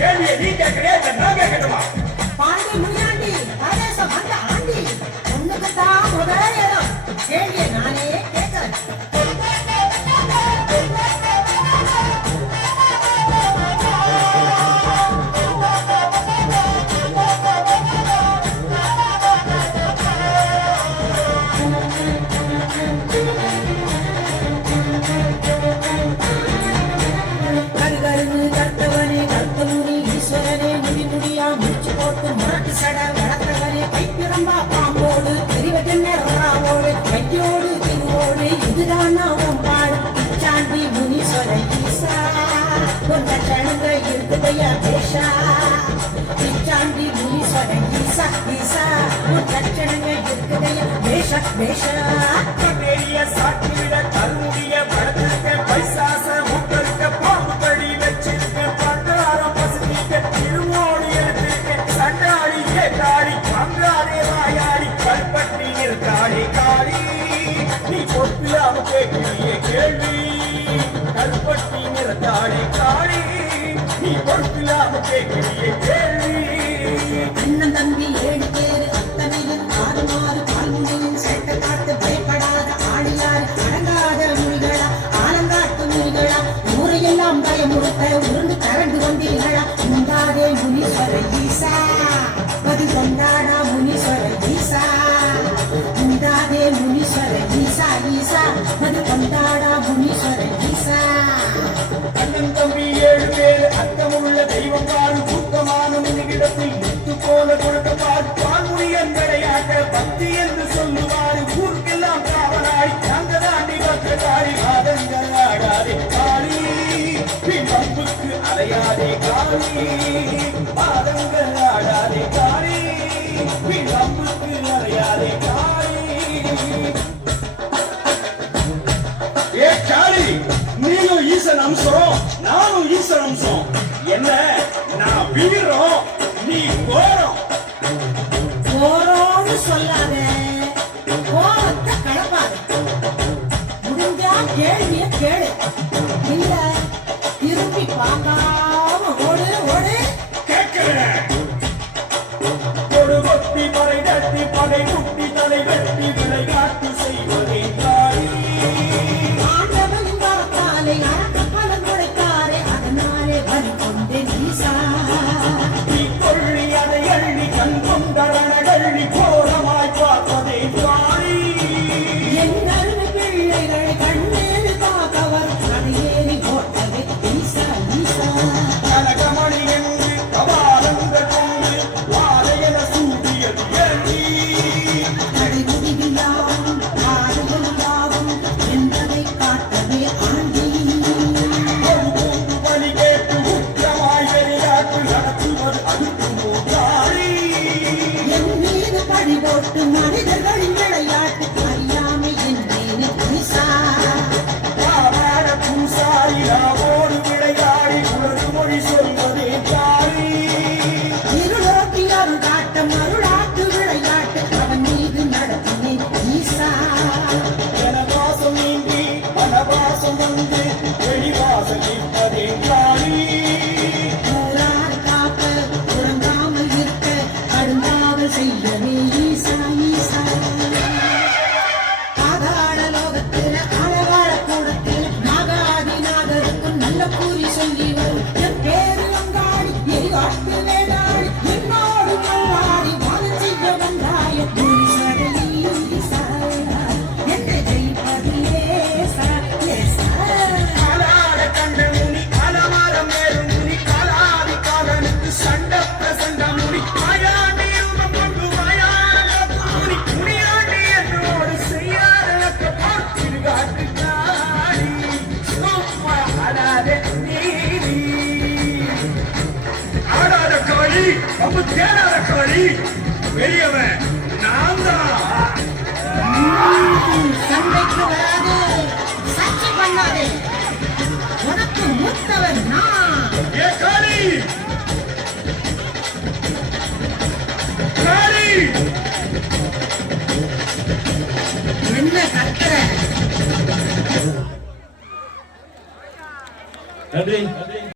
கேள்வியை நீ கேட்கறியா இல்ல நான் கேட்கட்டுமா? பாண்டி முனியாண்டி பரதேசம் வந்த ஆண்டி உன்னுக்கு தான் முதல் இடம். கேள்வியை நானே கேட்கிறேன். சாட்டிவிட கருமுடிய படத்திருக்க பைசாச முட்டருக்க பாம்பு கடி வச்சிருக்க பண்டாரம் பசுதிக்க திருமோடு எடுத்திருக்க சண்டாடி கேட்டாடி பங்காரே வாயாடி கல்பட்டி இருக்காடி காடி நீ பொப்பிலாம கேட்கிறிய கேள்வி கல்பட்டி நிறத்தாடி காடி நீ பொப்பிலாம கேட்கிறிய கேள்வி அண்ணன் தம்பி 7 பேரு அத்தனையும் 6 பால்முனையில் செட்ட காத்து பயப்படாத ஆடியார் அடங்காத முனிகளா ஆலங்காட்டு முனிகளா ஊரையெல்லாம் பயமுறுத்த உருண்டு கரண்டு கொண்டீர்களா உண்டாதே முனீஸ்வர ஈசா பதி கொண்டாடா முனீஸ்வர ஈசா உண்டாதே முனீஸ்வர ஈசா ஈசா பதி கொண்டாடா முனீஸ்வர ஈசா அண்ணன் தம்பி 7 பேரு அர்த்தமுள்ள தெய்வம் பாரு கூட்டமான முனிகிடத்தில் முத்து போல கொடுக்க பாரு பால்முனியன் விளையாட்ட பக்தி என்று சொல்லுவாரு ஊருக்கெல்லாம் காவலாய் அங்க தாண்டி பக்கத்தாரி பாதங்கள் ஆடாதே காளி பின்புக்கு அலையாதே காளி பாதங்கள் ஆடாதே காளி பின்புக்கு அலையாதே காளி ஏ காளி நீயும் ஈசன் அம்சம் நானும் ஈசன் அம்சம் என்ன நான் வீரம் நீ கோரம் போறோம்னு சொல்லாத கோபத்தை கலப்பாது முடிஞ்சா கேள்விய கேளு இல்ல திரும்பி பார்க்காம ஓடு ஓடு கேட்கிறேன் கொடு கொட்டி மறை தட்டி படை முட்டி தலை வெட்டி விளையாட்டு செய்வதே தாய் ஆண்டவன் வரத்தாலே அறக்க பலன் உழைத்தாரே அதனாலே வரி கொண்டே நீசா நீ கொள்ளி அதை எள்ளி கண் கொண்டரணி கோரமாய் பார்ப்பதே தாய் என் அருமை பிள்ளைகளை கண்ணேறு காக்கவர் அடையேறி போட்டவே ஈசா ஈசா கனகமணி என்று கபாலந்த கொண்டு வாழையன சூடியது ஏந்தி தடை முடிவில்லாவும் ஆறுதலாவும் என்பதை காட்டவே ஆண்டி பொறுப்போன்று பலி கேட்டு உத்திரமாய் வெளியாட்டு நடத்துவது அதுக்குமோ தாய் என் மீது பழி போட்டு மனிதர்களின் விளையாட்டு அறியாமை என் மேலே ஈசா ராமாயண பூசாரி ராமோடு விளையாடி உனது மொழி சொல்வதே தாய் இருளோட்டி அருள் காட்ட மருளாட்டு விளையாட்டு அவன் மீது நடத்தினேன் ஈசா ஜனவாசம் நீங்கி வனவாசம் வந்து வெளிவாசல் நிற்பதே தாய் ஊரார் காக்க உறங்காமல் இருக்க அருந்தாமல் செய்யவே ஈசா ஈசா பாதாள லோகத்தில அழகால கூடத்தில் நாகாதி நாகருக்கும் நல்ல கூறி சொல்லி வரும் என் பேரு வந்தாடி எரிவாட்டு வேளாடி என்னோடு நல்லாடி வாழச் செய்ய வந்தாய ஈஸ்வர ஈசா என்னை ஜெயிப்பது ஏசா ஏசா காலாட கண்ட முனி காலமாரம் மேலும் முனி காலாதி காலனுக்கு சண்ட பிரசண்ட முனி மாயாண்டி ரூபம் கொண்டு மாயாண்ட முனி முனியாண்டி என்னோடு செய்யாத பார்த்திருக்காட்டு காடி சும்மா ஆடாத நீதி ஆடாத காளி நம்ம தேடாத காளி பெரியவன் நான் தான் சண்டைக்கு வராது சர்ச்சை பண்ணாதே உனக்கு மூத்தவன் நான் ஏ காளி காளி என்ன கத்துற நன்றி.